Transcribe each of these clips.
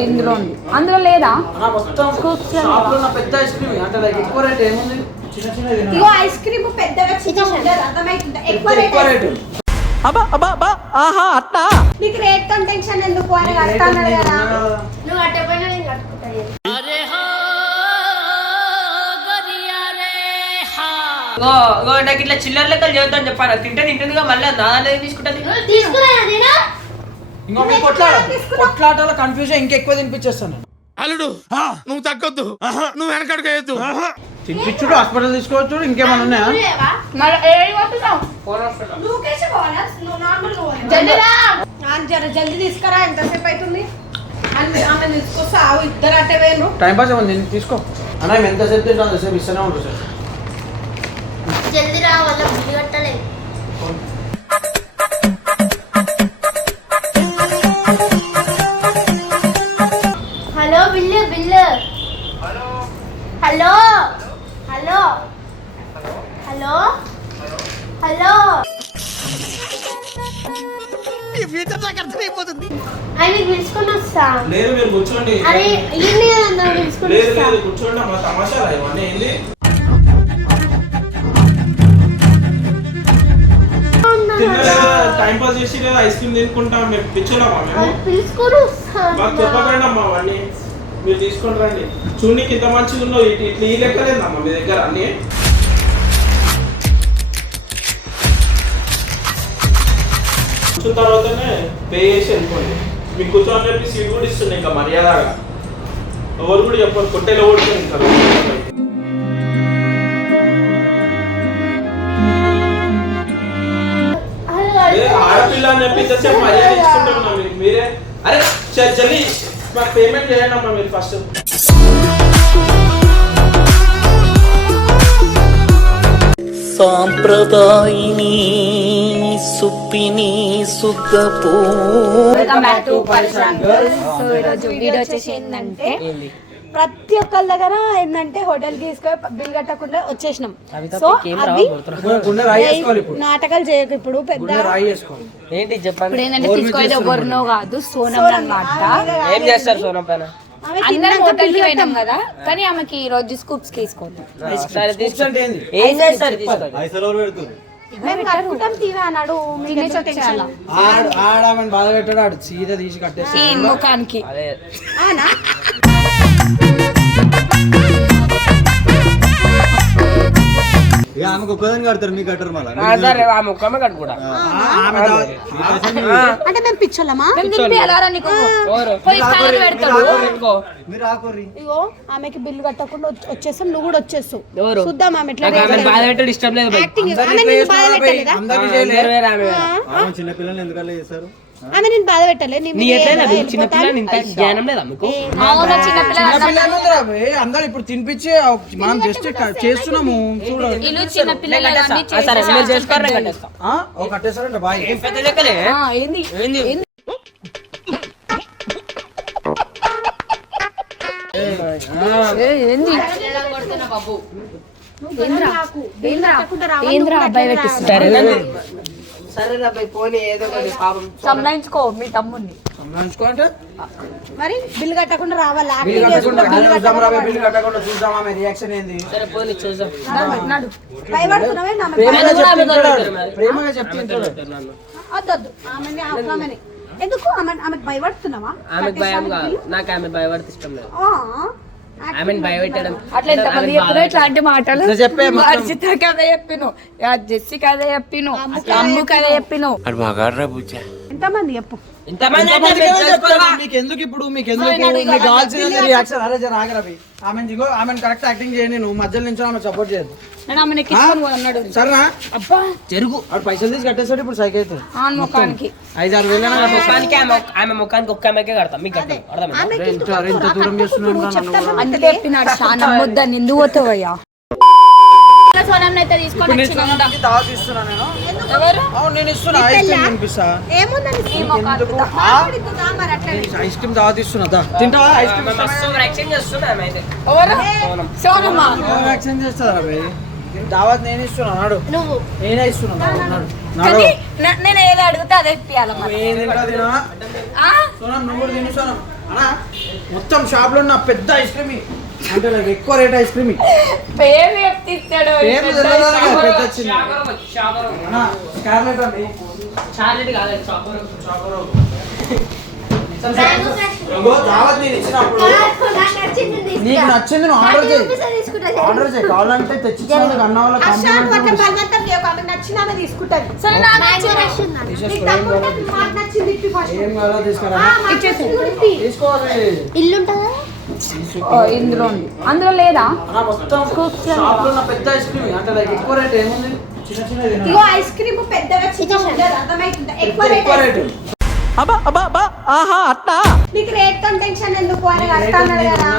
ఇందులో ఉంది. అందులో లేదా? ఐస్ క్రీమ్ ఎక్కువ రేట్ నీకు తో టెన్షన్ ఎందుకు? అని కడతాను కదా. నువ్వు అట్టపోయినా నేను కట్టుకుంటాను గో గో నాకు ఇట్లా చిల్లర లెక్కలు చేద్దాం చెప్పాను. తింటే తింటుందిగా మళ్ళీ నా లేదు తీసుకుంటుంది తీసుకురా నేను ఇంకో మీ కొట్లాట కొట్లాటలో కన్ఫ్యూజన్ ఇంకెక్కువ తినిపించేస్తాను. అల్లుడు నువ్వు తగ్గొద్దు. నువ్వు వెనకడుగు వేయద్దు. తినిపించుడు హాస్పిటల్ తీసుకోవచ్చు ఇంకేమైనా ఉన్నాయా? జల్దీ రా. జర జల్దీ తీసుకురా ఎంతసేపు అవుతుంది? అని ఆమె తీసుకొస్తా ఆవు ఇద్దరు అట్టే వేయను టైం పాస్ నేను తీసుకో. అన్న మేము ఎంతసేపు తింటాం? అంతసేపు ఇస్తూనే ఉంటుంది సార్. జల్దీ రా వల్ల బిల్లు కట్టలేదు. అరే లేదు కూర్చోండి మా తమాషా ఇవన్నీ ఏంది? టైం పాస్ చేసి ఐస్ క్రీమ్ తినుకుంటా మేము పిచ్చోళ్ళమా మేము? మాకు చెప్పకండి అమ్మా అవన్నీ. మీరు తీసుకొని రండి. చూడనికి ఇంత మంచిగా ఉన్నావు ఇట్లా ఇట్లా ఈ లెక్కలేదమ్మా మీ దగ్గర అన్ని. తర్వాతనే పే చేసి వెళ్ళిపోండి. మీకు కూర్చోని చెప్పి సీట్ కూడా ఇస్తుంది ఇంకా మర్యాదగా. ఎవరు కూడా చెప్పారు కొట్టేలో ఓడుతుంది ఇంకా. ఆడపిల్ల అని చెప్పి ఇంతసేపు మర్యాద ఇస్తుంటే ఉన్నాం మీకు మీరే? అరే జల్లి మాకు పేమెంట్ చేయండి అమ్మా మీరు ఫస్ట్. సాంప్రదాయిని సుప్పిని సుద్దపూ వెల్కమ్ బ్యాక్ టు పరిశ్రమ గర్ల్స్ సో ఈరోజు వీడియో వచ్చేసి ఏంటంటే ప్రతి ఒక్కరి దగ్గర ఏంటంటే హోటల్కి తీసుకొని బిల్ కట్టకుండా వచ్చేసినాం. సో అవి నాటకాలు చేయకు ఇప్పుడు పెద్ద ఏంటి చెప్పండి ఇప్పుడు ఏంటంటే తీసుకోలేదు ఎవరినో కాదు సోనం అన్నమాట. ఏం చేస్తారు సోనం పైన? అందరం హోటల్కి పోయినాం. కదా కానీ ఆమెకి ఈ రోజు స్కూప్స్ తీసుకోండి సరే మేము కట్టుకుంటాం తీవే అన్నాడు. తినేసి వచ్చేయాల? టెన్షన్? ఆడు ఆడమని బాధ పెట్టాడు ఆడు సీదా తీసి కట్టేసి ఈ ముఖానికి. అదే. ఇక ఆమెకు కడతారు మీకు కట్టరు మళ్ళీ. సరే అంటే మేము పిచ్చోళ్ళమా? మేము తినిపియాలరా నీకు పోయి స్థానం పెడతాడు పెట్టుకో మీరు ఆకుర్రి. ఇగో ఆమెకి బిల్లు కట్టకుండా వచ్చి- వచ్చేస్తాం నువ్వు కూడా వచ్చేస్తావు. ఎవరు? చూద్దాం ఆమె ఎట్లా నాకు ఆమె బాధ పెట్టడం ఇష్టం లేదు భయ్. యాక్టింగ్ ఆమె అందరినీ నిన్ను బాధ వేసుకోవాలి పెట్టలేదా భయ్. అందరినీ ఆ, చేయలే. అందరు వేరే ఆమె. వేరే. ఆమె చిన్న పిల్లల్ని ఎందుకలా చేస్తారు? ఆమె నేను బాధ పెట్టలే. అందరూ ఇప్పుడు తినిపించి మనం జస్ట్ చేస్తున్నాము. చూడు. ఇల్లు చిన్న పిల్లలు అన్నీ ఆ, సరే మీరు చేసుకోరు నేను కట్టేస్తా. ఆ? ఓ కట్టేస్తారంట బాయ్. ఏం పెద్ద లెక్కలే? ఆ, ఏంది? ఏంది? ఏంది? ఏ, ఏంది? ఏంద్రా? ఏంద్రా? ఏంద్రా? అబ్బాయి పెట్టిస్తున్నా సరే అబ్బాయి పోనీ ఏదో ఒకటి పాపం సంలాయించుకో మీ తమ్ముడిని అంటే మరి బిల్లు కట్టకుండా రావాలి? బిల్లు యాక్టింగ్ కట్టకుండా చేసుకుంటా బిల్లు చూద్దాం రా కట్టకుండా భయ్, బిల్లు కట్టకుండా చూద్దాం ఆమె రియాక్షన్ ఏంది? సరే పోనీ చూద్దాం. నడు భయపడుతున్నావే నా మీద. ప్రేమగా కూడా ఆమె చెప్తుంటాడు. తోడు పెట్టారు మరి. ప్రేమగా చెప్తుంటాడు. నన్ను. వద్దొద్దు. ఆమెని ఆమెని. ఎందుకు? ఆమె ఆమెకు భయపడుతున్నావా? ఆమెకు భయం కాదు. నాకు ఆమె భయపడితే ఇష్టం లేదు. ఆ, ఆమెను భయపెట్టడం. అట్లా ఎంతమంది చెప్పిన ఇట్లాంటి మాటలు. అర్చిత కథ చెప్పిను. యా జెస్సి కథ చెప్పిను. అమ్ము కథ చెప్పిను. ఎంతమంది చెప్పు. మీకు ఎందుకు ఇప్పుడు? మీకు ఎందుకు మీకు కావాల్సిన రియాక్షన్ అరే జర. ఆమె ఆమె కరెక్ట్ యాక్టింగ్ చేయండి నువ్వు. మధ్యలో నుంచి ఆమె సపోర్ట్ చేయదు. సరేనా? అబ్బా. జరుగు. పైసలు తీసి కట్టేస్తాడు ఇప్పుడు అయితే. ముఖానికి. ఐదు ఆరు వేలు ఆమె ముఖానికి ఆమె ఆమె ముఖానికి ఒక్క ఆమెకే కడతాం. మీకు ఇంత దూరం చేస్తున్నాను చెప్పినాడు చాలా ఎందుకు పోతావయ్యా? సోనం అయితే తీసుకొని వచ్చినాం. దా. ఈ తాత ఇస్తున్నా నేను. ఎవరు? అవును నేను ఇస్తున్నా ఐస్ క్రీమ్ తినిపిస్తా. ముఖానికి దా. ఐస్ క్రీమ్ దా. తింటావా? ఐస్ చేస్తుందా భయ్ దావత్ నేను ఇస్తున్నా నాడు. నువ్వు. నేనే ఇస్తున్నా నేను ఏది అడిగితే అదే ఇప్పియాలి అన్నా మొత్తం షాప్లో ఉన్న పెద్ద ఐస్ క్రీమ్. అంటే నాకు ఎక్కువ రేట్ ఐస్ క్రీమ్. పేరు తెలియదా నాకు పెద్ద చిన్న. షాకరం వచ్చి, షాకరం. అన్నా స్కార్లెట్ అండి చార్లెట్ కాదు నాకు నచ్చింది నీకు నచ్చింది నువ్వు ఆర్డర్ చేయి. తీసుకుంటా ఆర్డర్ చేయి. కావాలంటే అన్న వాళ్ళ ఇందులో ఉంది. అందులో లేదా? పెద్ద ఐస్ క్రీమ్. అంటే లైక్ ఎక్కువ రేట్ ఏముంది? చిన్న చిన్న ఇగో ఐస్ క్రీమ్ పెద్దగా చిన్న ఉండదు. అర్థమైతుందా ఎక్కువ రేట్ ఎక్కువ రేటు నీకు రేట్తో టెన్షన్ ఎందుకు అని అన్నాడు కదా.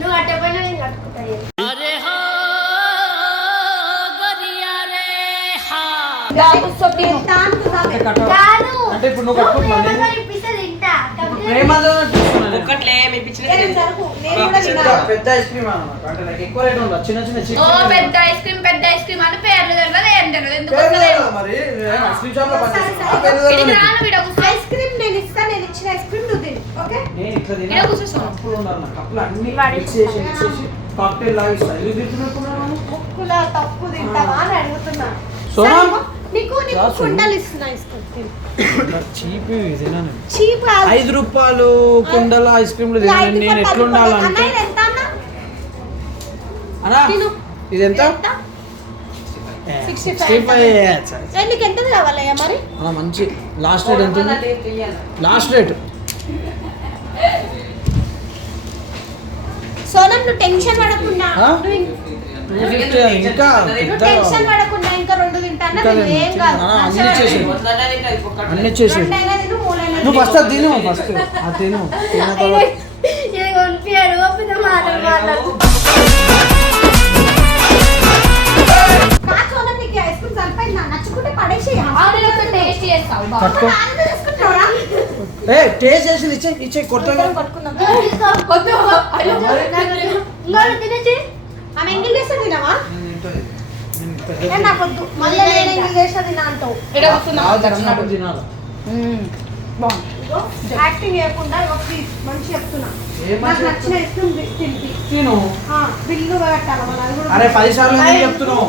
నువ్వు అట్టపైన నేను కట్టుకుంటాను అంటే ఇప్పుడు నువ్వు. ఒక్కట్లే పెద్ద ఐస్ క్రీమ్ అంటే ఎక్కువ రేట్ ఉండదు. చిన్న చిన్న చిన్న ఓ చిన్న పెద్ద ఐస్ క్రీమ్ పెద్ద ఐస్ క్రీమ్ అని పేర్లు తెలియదు ఏం తెలియదు ఎందుకు పేరు వస్తలేదు? తెలియదా మరి. నేను ఐస్ క్రీమ్ షాప్లో పనిచేస్తున్నా. నేను ఇస్తా నేను ఇచ్చిన ఐస్ క్రీమ్ నువ్వు తిను ఓకే? నేను ఇట్లా తిన్నా. ఈడ కూర్చోస్తావా? కప్పులు ఉండాలి నా కప్పులు అన్ని మిక్స్ చేసి మిక్స్ చేసి కాక్టైల్ లాగా ఇస్తా. ఇది తింటున్నట్టున్నాను ముక్కుల తప్పు తింటావా అని అడుగుతున్నా. సోనా? సరే, నీకు నీకు రాసు. కుండలు ఇస్తున్నా ఐస్ క్రీమ్ చీప్ తినాను. చీప్ ఐదు రూపాయలు కుండల ఐస్ క్రీమ్లు తినాను. నేను ఎట్లుండాలంటే ఎంత అన్నా? అన్నా తిను. ఇది ఎంత? ఎంత? 65 సిక్స్టీ ఫైవ్ నీకు ఎంత కావాలయ్యా మరి? మంచి. లాస్ట్ రేట్ ఎంత లాస్ట్ రేట్ సోనం నువ్వు టెన్షన్ పడకుండా ఇంకా నువ్వు పెద్ద టెన్షన్ పడకుండా ఇంకా రెండు తింటానా ఏం. కాదు. అన్ని చేసి అన్ని చేసి రెండైనా తిను మూడైనా నువ్వు ఫస్ట్ తిను ఫస్ట్. అది తిను. పట్టుకో. ఏ టేస్ట్ చేసి ఇచ్చే ఇచ్చే కొత్తగా యాక్టింగ్ చేయకుండా ఇగో ప్లీజ్ మంచి చెప్తున్నా. నాకు నచ్చిన ఐస్ క్రీమ్ తింపి తిను. ఆ, బిల్లు కట్టాలి మన అది కూడా అరే పది సార్లు చెప్తున్నావు?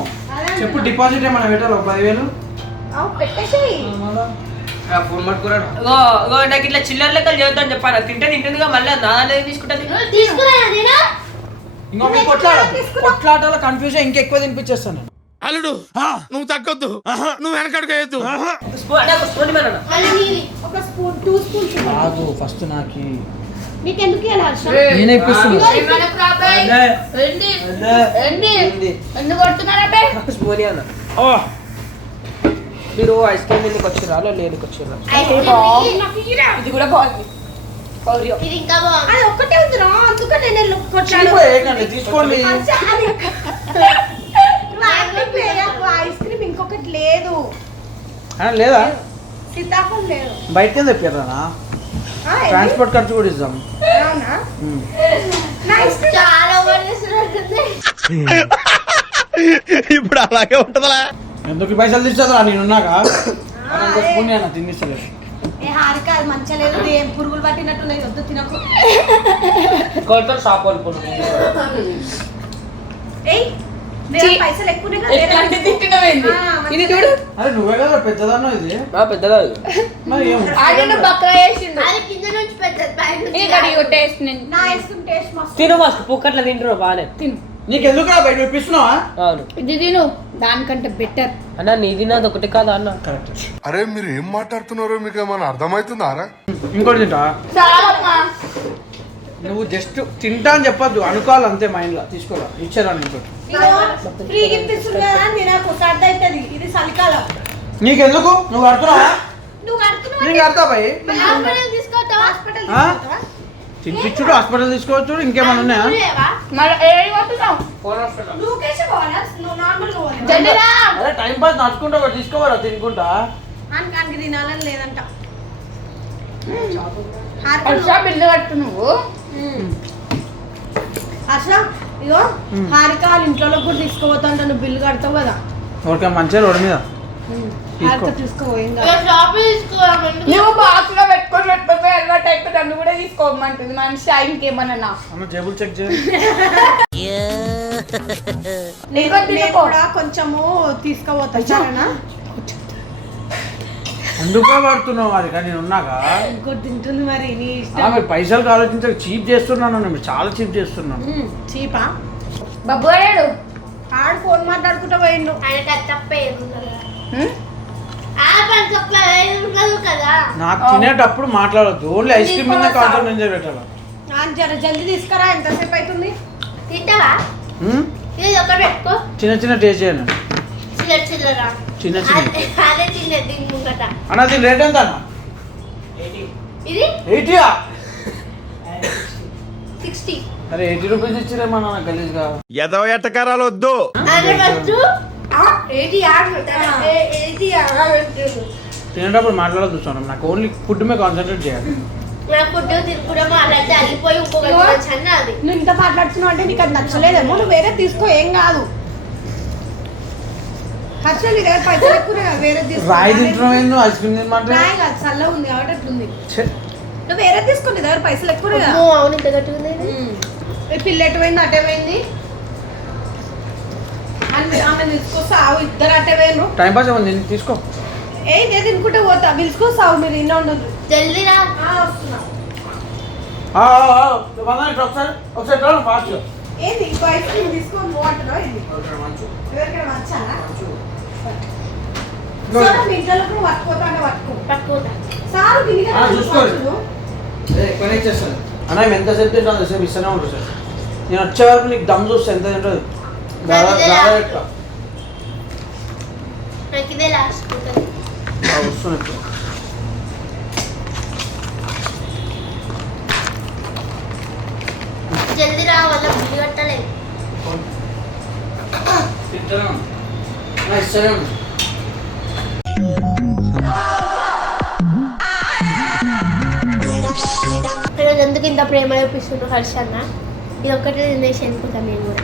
చెప్పు డిపాజిట్ ఏమైనా పెట్టాలి? ఒక పదివేలు? అవు, పెట్టేసేయ్. ఫోన్ పట్టుకురాడు ఇగో నాకు ఇట్లా చిల్లర లెక్కలు చేద్దాం చెప్పాను. తింటే తింటుందిగా మళ్ళీ నా దాని తీసుకుంటుంది. తీసుకురా నేను. ఇంకో మీ కొట్లాట కొట్లాటలో కన్ఫ్యూజన్ ఇంకెక్కువ తినిపించేస్తాను. అల్లుడు నువ్వు తగ్గొద్దు. నువ్వు వెనకడుగు కాదు ఫస్ట్ నాకు. నేనే ఇప్పిస్తున్నా. మీరు ఐస్ క్రీమ్ ఎందుకు వచ్చిరా లేనికి వచ్చిరా ఐస్ క్రీమ్ ఇది కూడా బాగుంది. ఇది ఇంకా బాగుంది. అది ఒక్కటే ఉందిరా అందుకని నేను తీసుకోండి. ఐస్ క్రీమ్ ఇంకొకటి లేదు. లేదా? సీతాఫలం లేదు. బయటకే తెప్పారా? ట్రాన్స్పోర్ట్ ఖర్చు కూడా ఇద్దాం. అవునా? ఉమ్. నా ఐస్ క్రీమ్ చాలా ఓవర్ చేస్తున్నట్టుంది ఇప్పుడు అలాగే ఉంటదా ఎందుకు పైసలు తీస్తుందా నేను ఉన్నాక స్పూన్ అన్న తినిస్తలేదు. ఏ హారిక అది మంచిగా లేదు. పురుగులు పట్టినట్టున్నాయి. వద్దు తినకు. కొలతలు షాప్ వాళ్ళు ఏయ్ పైసలు ఎక్కువ? ఇది చూడు. అరే నువ్వే కదా పెద్దదన్నా ఇది? తిను. మస్తు. పుక్కట్ల తింటున్నావు బాగానే. తిను. నీకు ఎందుకు రా బయట ఇప్పిస్తున్నావా అవును. ఇది తిను. దానికంటే బెటర్ అన్న నీది నాది ఒకటి కాదా అన్న? కరెక్ట్ అరే మీరు ఏం మాట్లాడుతున్నారో మీకు ఏమైనా అర్థమవుతుందారా? ఇంకోటి తింటా? నువ్వు జస్ట్ తింటా అని చెప్పొద్దు. అనుకోవాలి అంతే మైండ్లో తీసుకోవాలి ఇచ్చేదా ఇంకోటి? ఫ్రీ గిఫ్ట్ ఇస్తుంది కదా అని తినకు సర్ది అవుతుంది ఇది చలికాలం. నీకెందుకు? నువ్వు కడుతున్నావా? నువ్వు కడుతున్నావు? నేను కడతా భయ్ హాస్పిటల్ హాస్పిటల్? తినిపించుడు హాస్పిటల్ తీసుకోవచ్చు ఇంకేమైనా ఉన్నాయా? అరే టైం పాస్ నడుచుకుంటా ఒకటి తీసుకోవాలా తినుకుంటా? తినాలని లేదంట. వర్షా బిల్లు కట్టు నువ్వు. అసలు ఇగో హారిక వాళ్ళ ఇంట్లో కూడా నువ్వు బిల్లు కడతావు కదా. మంచిగా రోడ్డు మీద? హారిక తీసుకో ఏం కాదు. షాప్ తీసుకోవాలి నువ్వు బాక్స్లో పెట్టుకొని అలవాటు అయిపోయి నన్ను కూడా తీసుకోమంటుంది. మనిషి ఇంకేమన్నా అన్న జేబులు చెక్ చేయండి కూడా కొంచెము తీసుకుపోతా సరేనా? ఎందుకు పడుతున్నావు అది? కానీ నేను ఉన్నాక ఇంకోటి తింటుంది మరి నీ ఇష్టం. ఆ, మీరు పైసలు ఆలోచించక చీప్ చేస్తున్నాను నేను చాలా చీప్ చేస్తున్నాను. చీపా? బబ్బు ఆడు ఫోన్ మాట్లాడుకుంటూ పోయిండు. ఆయనకి అది తప్ప నాకు తినేటప్పుడు మాట్లాడద్దు. ఓన్లీ ఐస్ క్రీమ్ మీద కాన్సన్ట్రేట్ పెట్టాలి జర జల్దీ తీసుకురా ఎంతసేపు అవుతుంది తింటావా? చిన్న చిన్న టేస్ట్ చేయను. చిల్లర చిల్లర. చిన్న చిన్న. అన్న దీని రేట్ ఎంత అన్న? ఇది? ఎయిటీయా? సిక్స్టీ. అరే ఎయిటీ రూపీస్ ఇచ్చిరేమన్నా నాకు గలీజ్గా? ఎదవ ఎట్టకారాలు వద్దు. తినేటప్పుడు మాట్లాడద్దు సోనం. నాకు ఓన్లీ ఫుడ్ మీద కాన్సన్ట్రేట్ చేయాలి. నువ్వు ఇంత మాట్లాడుతున్నావు అంటే నీకు అది నచ్చలేదేమో. నువ్వు వేరే తీసుకో ఏం కాదు. రాయి తింటున్నావు ఐస్ క్రీమ్ తినమంటే? రాయి కాదు చల్లగా ఉంది కాబట్టి అట్లుంది. నువ్వు వేరే తీసుకో నీ దగ్గర పైసలు ఎక్కువ అవును ఇంత గట్టిగా పిల్ల ఎటు పోయింది అటే పోయింది అని ఆమె తీసుకొస్తావు ఇద్దరు అటే పోయినరు టైం పాస్ తీసుకో. ఏ ఇదే తినుకుంటే పోతా. పిలుచుకొస్తావు మీరు ఇన్న ఉండదు జల్దీ రా వస్తున్నా. ఒకసారి ఒకసారి ఫాస్ట్ ఏంది ఇంకో ఐస్ క్రీమ్ తీసుకొని పోంటున్నావు ఏంది? ఎవరికైనా వచ్చానా సరే మీ ఇంట్లో కూడా పట్టుకోతా అంటే పట్టుకో. పట్టుకుంటా సారు చూసుకోండి. అన్న తింటాం అంతసేపు ఇస్తూనే ఉంటుంది సార్. నేను వచ్చే వరకు నీకు దమ్ చూస్తే ఎంత తింటుంది ఇదే లాస్ట్ వస్తున్నాయి ఇప్పుడు. జల్దీ రా వల్ల బిల్లు కట్టలేదు. ఎందుకు ఇంత ప్రేమ చూపిస్తుండ్రు హర్ష అన్న ఇది ఒక్కటే తినేసి వెళ్ళిపోతాం మేము కూడా.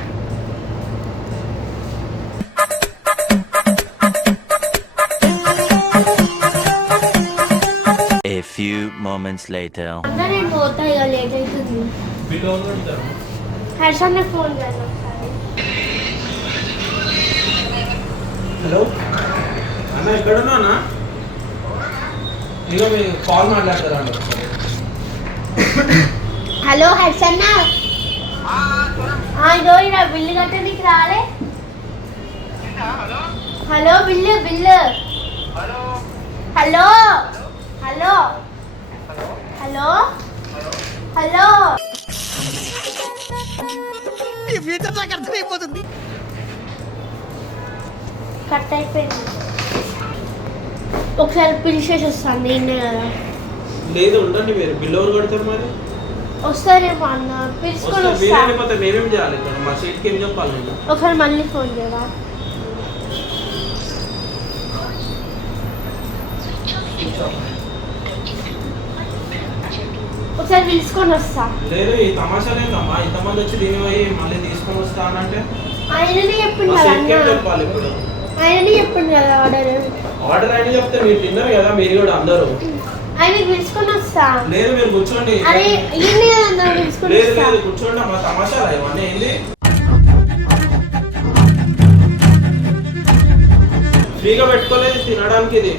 Few moments later. నేను పోతా ఇక లేట్ అవుతుంది హర్ష ఫోన్ చేయాలి హలో అన్న ఎక్కడున్నా అన్న ఇక మీ కాల్ మాట్లాడతారా అండి ఒకసారి హలో హర్ష అన్న ఇదో ఇలా బిల్లు కట్ట నీకు రాలే hello bill bill hello hello. Hello. Hello. Cut అయిపోయింది. ఒకసారి పిలిచేసి వస్తాను నేనే కదా. లేదు ఉండండి మీరు. బిల్లు ఎవరు కడతారు మరి? వస్తారేమో అన్న. పిలుచుకొని వస్తారు. మీరు వస్తా. వెళ్ళిపోతే మేమేం చేయాలి ఇక్కడ? మా సీట్కి ఏం చెప్పాలి నేను ఒకసారి మళ్ళీ ఫోన్ చేయవా ఒకసారి పిలుచుకొని వస్తా. లేదు ఈ తమాషాలేందమ్మా ఇంతమంది వచ్చి దీని పోయి మళ్ళీ తీసుకొని వస్తా అని అంటే ఆయననే కదా అన్న. చెప్పాలి ఇప్పుడు. ఆయననే చెప్పింది కదా ఆర్డర్ ఆర్డర్ అయినా చెప్తే మీరు తిన్నారు కదా మీరు కూడా అందరూ. ఆయన పిలుచుకొని వస్తా. లేదు మీరు కూర్చోండి. అరే ఈయనే కదా అన్న పిలుచుకొని లేదు కూర్చోండి అమ్మా. తమాషాలు ఇవన్నీ? ఏంది? ఫ్రీగా పెట్టుకోలేదు తినడానికి ఇది.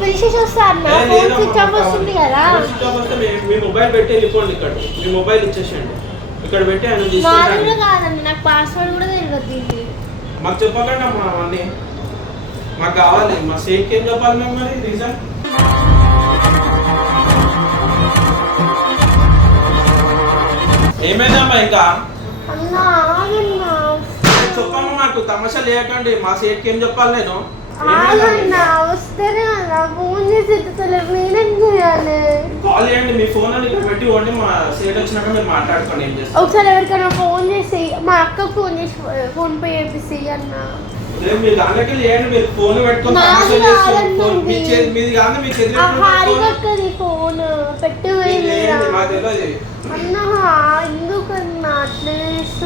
పిలిచి ఏ, ఫోన్ స్విచ్ ఆఫ్ వస్తుంది కదా ఫోన్ స్విచ్ ఆఫ్ వస్తే మీ- మొబైల్ పెట్టి వెళ్ళిపోండి ఇక్కడ. మీ మొబైల్ ఇచ్చేసేయండి. ఇక్కడ పెట్టి ఆయన కాదండి నాకు పాస్వర్డ్ కూడా తెలియదు మాకు చెప్పకండి అమ్మా అవన్నీ. మాకు కావాలి. మా సేఫ్కి ఏం చెప్పాలి మేము మరి? రీజన్? ఏమైందమ్మా ఇంకా? చెప్పమ్మా మాకు. తమాషా లేకండి మా సేఫ్కి ఏం చెప్పాలి నేను? వస్తేనే ఫోన్ చేసి చేయాలి? కాల్ చేయండి మీ ఫోన్ అని ఇక్కడ పెట్టి ఇవ్వండి మా సేట్ వచ్చినాక మీరు మాట్లాడుకోండి ఏం చేస్తారు? ఒకసారి ఎవరికైనా ఫోన్ చేసి మా అక్కకు ఫోన్ చేసి ఫోన్ పే చేపిసి అన్న. మీరు దాంట్లోకి చేయండి మీరు ఫోన్ పెట్టుకొని తమాషా చేస్తారు ఫోన్ మీ. చేతి మీది కాదు మీ చేతి ఫోన్ పెట్టు మాకు తెలియదు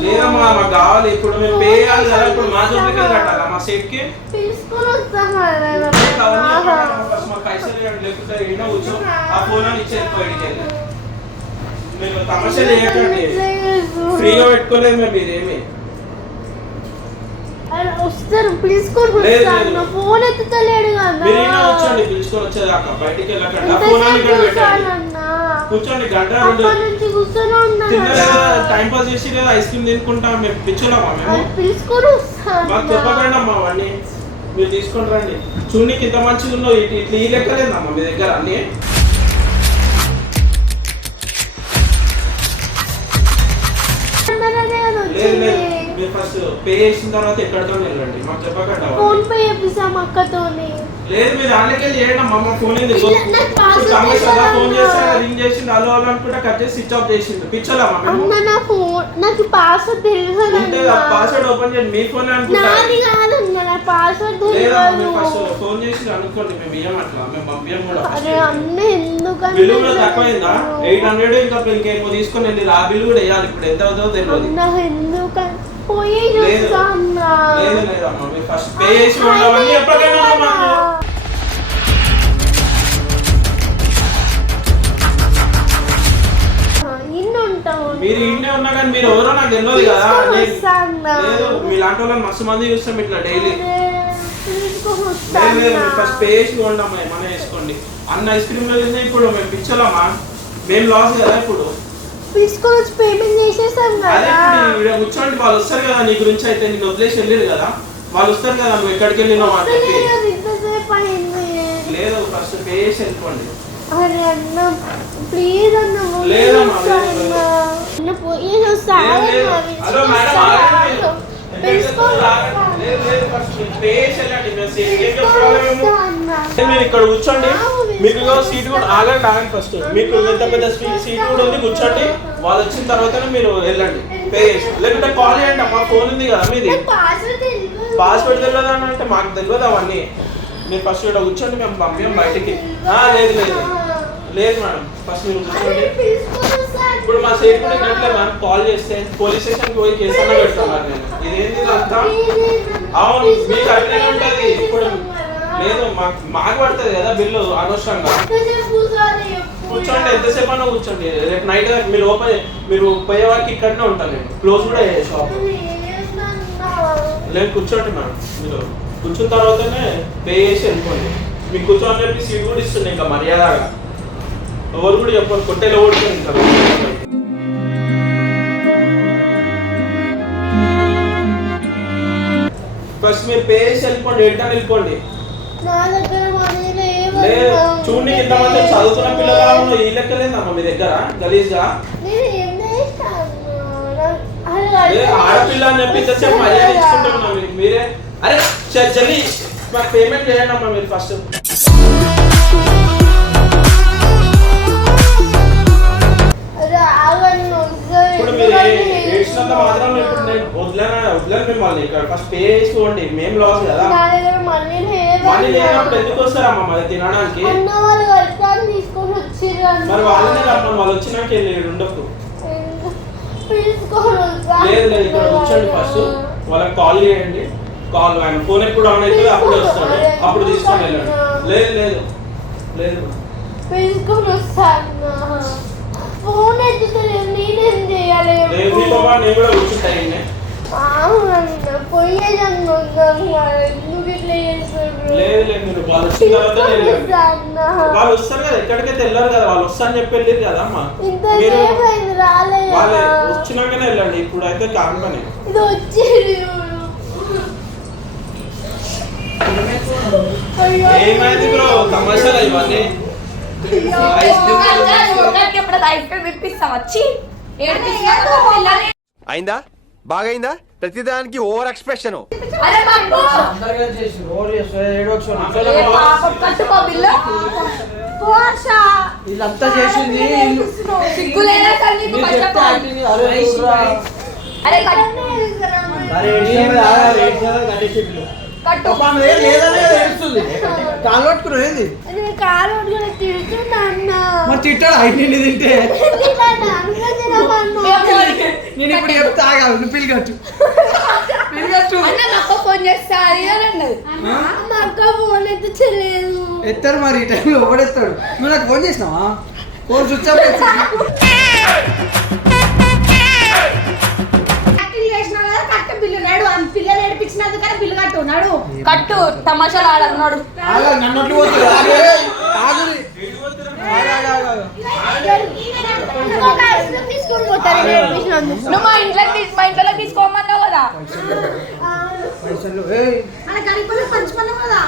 లేదమ్మా మాకు కావాలి. ఇప్పుడు మేము పే చేయాలి కదా. ఇప్పుడు మా జోబులకి కట్టాలా మా ఎన్నో కూర్చో. ఆ ఫోన్ అని ఇచ్చేది బయటికి వెళ్ళి. మీరు తమాషా చేయకండి. ఫ్రీగా పెట్టుకోలేదు మేము ఇదేమి వస్తారు పిలుచుకొని లేదు. నా ఫోన్ ఎత్తుతలేడు మీరు వచ్చండి పిలుచుకొని వచ్చేదాకా. బయటికి వెళ్ళకండి. ఆ ఫోన్ అని ఎంతసేపు ఇక్కడ పెట్టండి? కూర్చోండి గంట రెండు. అప్పటి నుంచి కూర్చొని ఉన్నాను తినలేదా టైం పాస్ చేసి లేదా? ఐస్ క్రీమ్ తినుకుంటాం. మేము పిచ్చులామా మేము? అది పిలుచుకొని వస్తాను మాకు చెప్పకండి అమ్మా అవన్నీ. మీరు తీసుకొని రండి. చూడనికి ఇంత మంచిగా ఉన్నావు? ఇట్లా ఈ లెక్కలేదమ్మా మీ దగ్గర అన్ని? ఫస్ట్ పే చేసిన తర్వాత ఎక్కడితో వెళ్ళండి. మాకు చెప్పకండి. ఫోన్ పే చేపిస్తాం అక్కతోని? లేదు మీరు దాంట్లోకి వెళ్ళి చేయండి అమ్మా ఫోన్ ఏంది సమస్య ఫోన్. చేస్తే రింగ్ చేసిండు అలో అలో అనుకుంటా కట్ చేసి స్విచ్ ఆఫ్ చేసిండు. పిచ్చోళ్ళమ్మా మేము. అన్న నా ఫోన్ నాకు పాస్వర్డ్ తెలియదు ఉంటే పాస్వర్డ్ ఓపెన్ చేయండి. మీ ఫోన్ అనుకుంటా? నాది కాదన్న నా పాస్వర్డ్ మేము ఫస్ట్ తెలియదు ఫోన్ చేసి అనుకోండి మేము ఇయ్యం అట్లా. మేము పంపించం కూడా అరే. అన్న ఎందుకంటే బిల్లు కూడా తక్కువైందా? ఎయిట్ హండ్రెడ్ ఇంకా ఇంకేమో తీసుకొని వెళ్ళి ఆ బిల్లు కూడా వేయాలి ఇప్పుడు ఎంత అవుతుందో తెలియదు ఎందుకంటే పోయి లేదు. చూస్తా అన్న లేదు లేదమ్మా మీరు ఫస్ట్ పే చేసి ఎప్పటికైనా ఉంటాము. మీరు ఇంటే ఉన్నా కానీ మీరు ఎవరో నాకు తెలియదు కదా. లేదు మీలాంటి వాళ్ళని మస్తు మంది చూస్తాం ఇట్లా డైలీ. లేదు లేదు ఫస్ట్ పే చేసి ఉండమ్మా ఏమైనా వేసుకోండి అన్న ఐస్ క్రీమ్ వెళ్ళింది ఇప్పుడు మేము పిచ్చలమ్మా. మేము లాస్ కదా ఇప్పుడు. తీసుకొని వచ్చి పేమెంట్ చేసేసాం అదే కదా ఇప్పుడు ఇక్కడ కూర్చోండి వాళ్ళు వస్తారు కదా నీ గురించి అయితే నేను వదిలేసి వెళ్ళారు కదా వాళ్ళు వస్తారు కదా నువ్వు ఎక్కడికి వెళ్ళినావు అని చెప్పి ఇంతసేపు అయింది లేదు ఫస్ట్ పే చేసి వెళ్ళిపోండి అరే అన్న ప్లీజ్ అన్న పోయి లేదమ్మా, లేదు, పోయి లేదు, లేదు. Hello madam. ఆగండి. లేదు, లేదు, పే చేసి వెళ్ళండి. అన్న. మీరు ఇక్కడ కూర్చోండి మీకు సీట్ కూడా ఆగండి ఆగండి ఫస్ట్ మీకు ఎంత పెద్ద సీట్ కూడా ఉంది కూర్చోండి. వాళ్ళు వచ్చిన తర్వాతనే మీరు వెళ్ళండి. పే చేసి లేకుంటే కాల్ చేయండి మా ఫోన్ ఉంది కదా మీది. పాస్వర్డ్ తెలియదు. అని అంటే మాకు తెలియదు అవన్నీ. మీరు ఫస్ట్ ఇక్కడ కూర్చోండి మేము పంపించాం బయటికి. లేదు లేదు. లేదు మేడం. ఫస్ట్ మీరు కూర్చోండి. ఇప్పుడు మా సీట్ కూడా ఇన్నట్లే మ్యామ్ కాల్ చేస్తే పోలీస్ స్టేషన్కి పోయి కేసు అన్న పెడుతున్నారు నేను ఇదేంటి అన్న. అవును మీకు అట్లనే పేమెంట్ ఉంటుంది. ఇప్పుడు. లేదు మాకు మాకు పడుతుంది కదా బిల్లు అనవసరంగా. కూర్చోండి ఎంతసేపు అన్నా కూర్చోండి. రేపు నైట్ దాకా మీరు ఓపెన్ మీరు పోయే వరకు ఇక్కడనే ఉంటాను నేను. క్లోజ్ కూడా అయ్యే షాప్. లేదు కూర్చోండి మేడం మీరు కూర్చున్న తర్వాతనే పే చేసి వెళ్ళిపోండి. మీకు కూర్చోని చెప్పి సీట్ కూడా ఇస్తుంది ఇంకా మర్యాదగా. ఎవరు కూడా చెప్పారు కొట్టేలో ఓడుతుంది ఇంకా. ఫస్ట్ మీరు పే చేసి వెళ్ళిపోండి రిటర్న్ వెళ్ళిపోండి. చూడండి ఇంతమంది చదువుతున్న పిల్లలు ఈ లెక్కలేదమ్మా మీ దగ్గర గలీజ్గా. ఆడపిల్ల అని చెప్పి ఇంతసేపు మర్యాద ఇస్తుంటే ఉన్నాం మీకు మీరే అరే జల్దీ మాకు పేమెంట్ చేయండి అమ్మా మీరు ఫస్ట్. ఇప్పుడు మీరు ఏడ్చినంత మాత్రం ఇప్పుడు నేను వదిలేనా వదిలేను మిమ్మల్ని ఇక్కడ ఫస్ట్ పే చేసుకోండి మేము లాస్ కదా. మనీ లేనప్పుడు ఎందుకు వస్తారమ్మా మరి తినడానికి? వాళ్ళు. మరి వాళ్ళనే రమ్మని వాళ్ళు వచ్చినాక వెళ్ళి ఉండకు. లేదు లేదు ఇక్కడ కూర్చోండి ఫస్ట్. వాళ్ళకి కాల్ చేయండి. కాల్ ఆయన ఫోన్ ఎప్పుడు ఆన్ అవుతుంది అప్పుడు వస్తాడు. అప్పుడు తీసుకొని వెళ్ళండి. లేదు లేదు. లేదు తీసుకొని వస్తా అన్న. ఫోన్ ఎత్తుతలేదు నేనేం చేయాలి? మీతో పాటు నేను కూడా కూర్చుంటాయి లేదు లేదు మీరు వాళ్ళు వచ్చిన తర్వాత. వాళ్ళు వస్తారు కదా ఎక్కడికైతే వెళ్ళారు కదా వాళ్ళు వస్తా అని చెప్పి వెళ్ళారు కదా అమ్మా. మీరు వాళ్ళు వచ్చినాకనే వెళ్ళండి ఇప్పుడు అయితే కాని పని. ఏమైంది బ్రో తమాషాలు ఇవన్నీ? ఐస్ క్రీమ్ ఇప్పిస్తాం వచ్చి అయిందా? బాగైందా? ప్రతిదానికి ఓవర్ ఎక్స్ప్రెషన్. అరే వీళ్ళంతా చేసింది కట్టు. కాలు పట్టుకున్నావు ఏంది? కాలు మరి తిట్టాడు? నిన్ను తింటే. నేను ఇప్పుడు చెప్తే ఆగాలి నువ్వు మా అక్క ఫోన్ చేస్తా అది అని అన్నది మా అక్క ఫోన్ ఎత్తలేదు ఎత్తారు మరి ఈ టైంలో ఎవడెత్తాడు? నువ్వు నాకు ఫోన్ చేసినావా? Phone switch off ice cream తీసుకొని పోతారు నేను ఏడిపించినందుకు. నువ్వు మా ఇంట్లోకి తీసు- మా ఇంట్లోకి తీసుకోమన్నావు కదా. పంచమన్నావు కదా.